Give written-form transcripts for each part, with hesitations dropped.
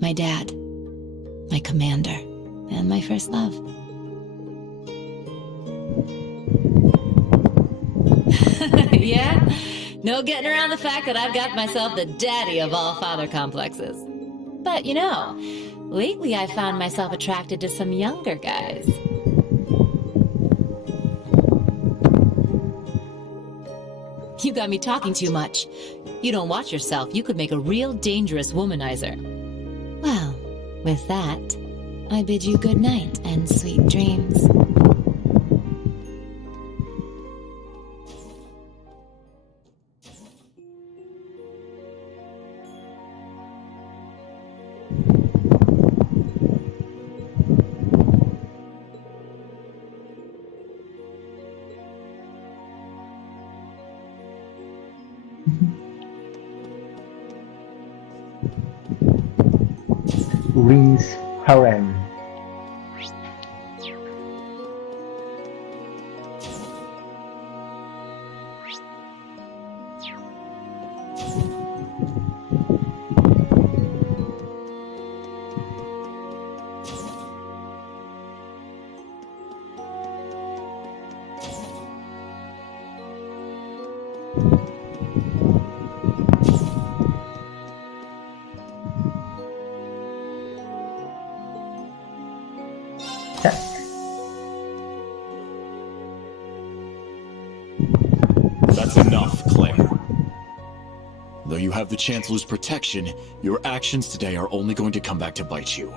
My dad. My commander. And my first love. Yeah? No getting around the fact that I've got myself the daddy of all father complexes. But you know, lately I found myself attracted to some younger guys. You got me talking too much. You don't watch yourself, you could make a real dangerous womanizer. Well, with that, I bid you good night and sweet dreams. Reese Harem. That's enough, Claire. Though you have the Chancellor's protection, your actions today are only going to come back to bite you.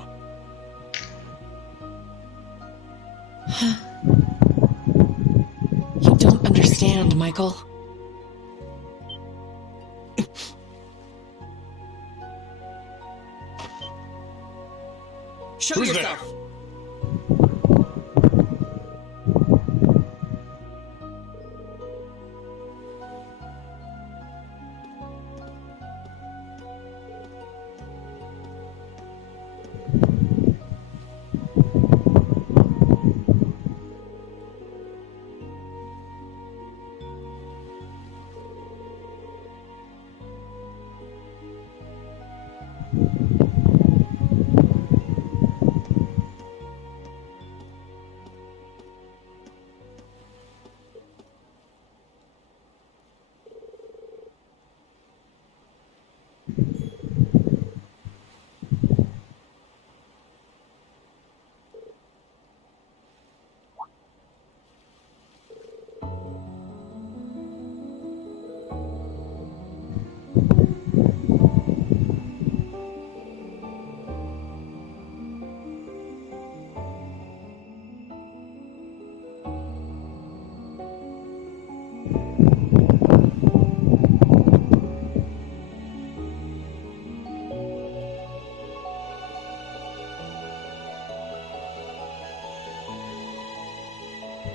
You don't understand, Michael. Show Who's yourself! there?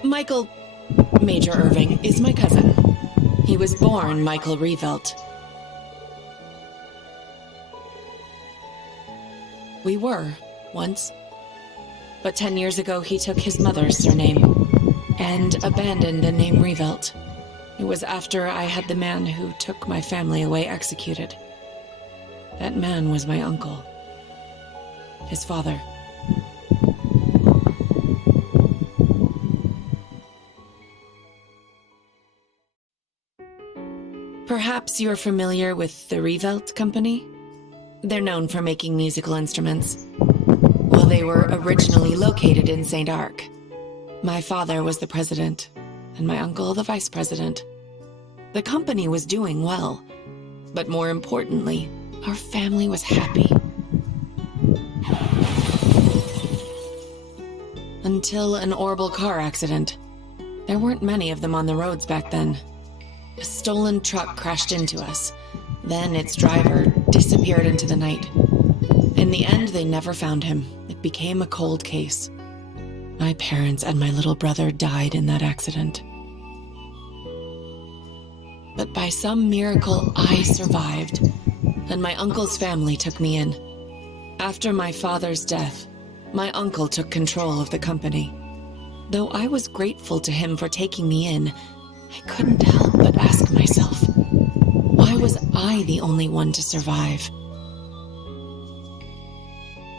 Michael, Major Irving, is my cousin. He was born Michael Revelt. We were, once. But 10 years ago, he took his mother's surname and abandoned the name Revelt. It was after I had the man who took my family away executed. That man was my uncle. His father. Perhaps you're familiar with the Revelt Company? They're known for making musical instruments. Well, they were originally located in St. Arc. My father was the president, and my uncle the vice president. The company was doing well, but more importantly, our family was happy. Until an horrible car accident. There weren't many of them on the roads back then. A stolen truck crashed into us. Then its driver disappeared into the night. In the end, they never found him. It became a cold case. My parents and my little brother died in that accident. But by some miracle, I survived, and my uncle's family took me in. After my father's death, my uncle took control of the company. Though I was grateful to him for taking me in, I couldn't help but ask myself, why was I the only one to survive?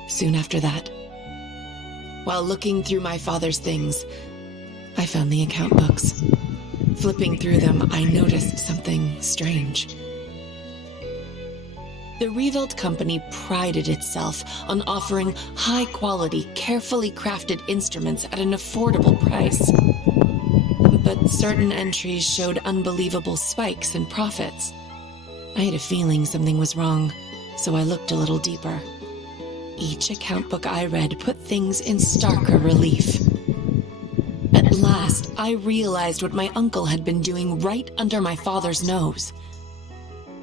soon after that. While looking through my father's things, I found the account books. Flipping through them, I noticed something strange. The Revolt Company prided itself on offering high-quality, carefully crafted instruments at an affordable price. But certain entries showed unbelievable spikes in profits. I had a feeling something was wrong, so I looked a little deeper. Each account book I read put things in starker relief. At last, I realized what my uncle had been doing right under my father's nose.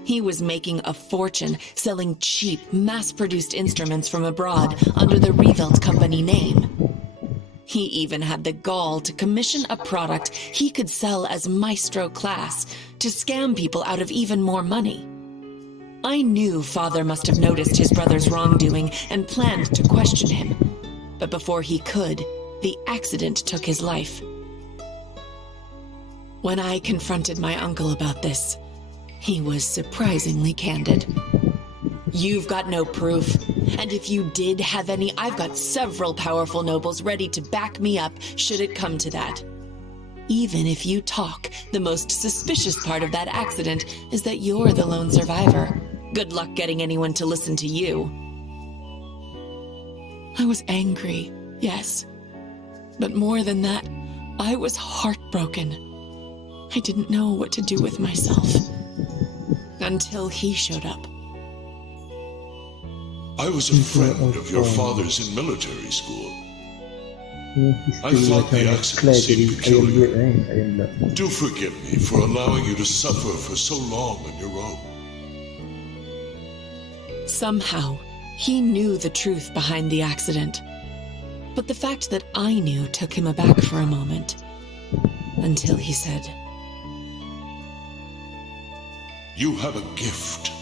He was making a fortune selling cheap, mass-produced instruments from abroad under the Revolt Company name. He even had the gall to commission a product he could sell as Maestro class to scam people out of even more money. I knew Father must have noticed his brother's wrongdoing and planned to question him. But before he could, the accident took his life. When I confronted my uncle about this, he was surprisingly candid. "You've got no proof, and if you did have any, I've got several powerful nobles ready to back me up should it come to that. Even if you talk, the most suspicious part of that accident is that you're the lone survivor. Good luck getting anyone to listen to you." I was angry, yes. But more than that, I was heartbroken. I didn't know what to do with myself. Until he showed up. I was a friend of your father's in military school. I thought the accident seemed peculiar. Ayun lang. Do forgive me for allowing you to suffer for so long on your own. Somehow, he knew the truth behind the accident. But the fact that I knew took him aback for a moment. Until he said, You have a gift,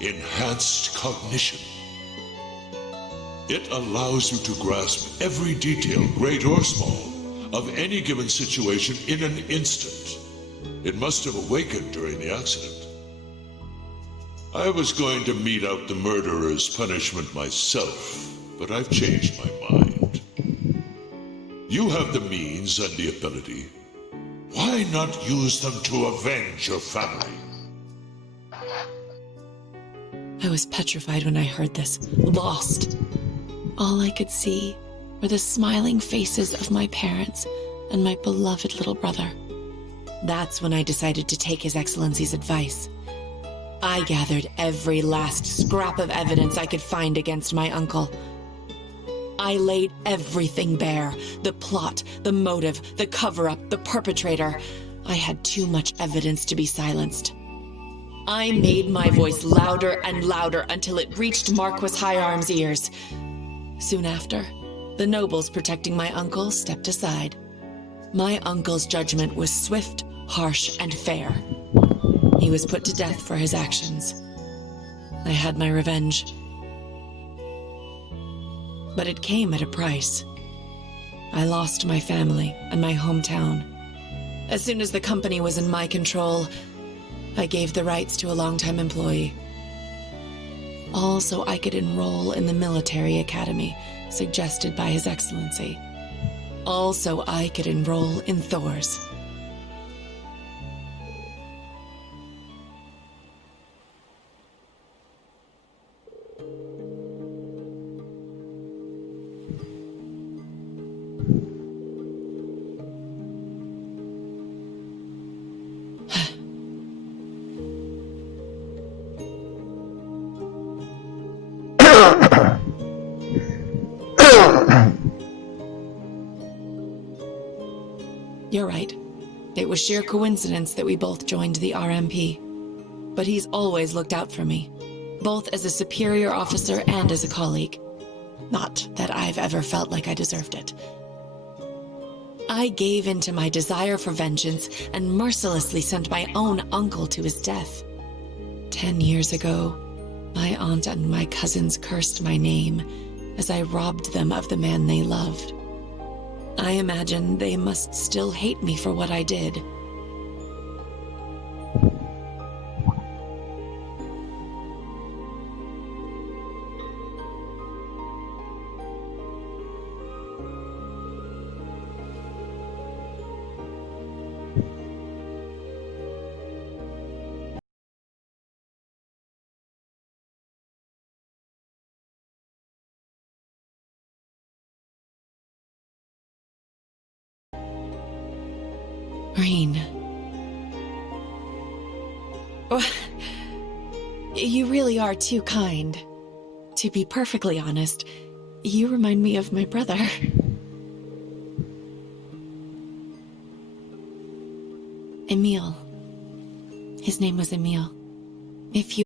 enhanced cognition. It allows you to grasp every detail, great or small, of any given situation in an instant. It must have awakened during the accident. I was going to mete out the murderer's punishment myself, but I've changed my mind. You have the means and the ability. Why not use them to avenge your family? I was petrified when I heard this, lost. All I could see were the smiling faces of my parents and my beloved little brother. That's when I decided to take His Excellency's advice. I gathered every last scrap of evidence I could find against my uncle. I laid everything bare, the plot, the motive, the cover-up, the perpetrator. I had too much evidence to be silenced. I made my voice louder and louder until it reached Marquis Higharm's ears. Soon after, the nobles protecting my uncle stepped aside. My uncle's judgment was swift, harsh, and fair. He was put to death for his actions. I had my revenge. But it came at a price. I lost my family and my hometown. As soon as the company was in my control, I gave the rights to a longtime employee. All so I could enroll in the military academy suggested by His Excellency. All so I could enroll in Thor's. You're right. It was sheer coincidence that we both joined the RMP. But he's always looked out for me, both as a superior officer and as a colleague. Not that I've ever felt like I deserved it. I gave in to my desire for vengeance and mercilessly sent my own uncle to his death. 10 years ago, my aunt and my cousins cursed my name as I robbed them of the man they loved. I imagine they must still hate me for what I did. Rain. Oh, you really are too kind. To be perfectly honest, you remind me of my brother. Emile. His name was Emile. If you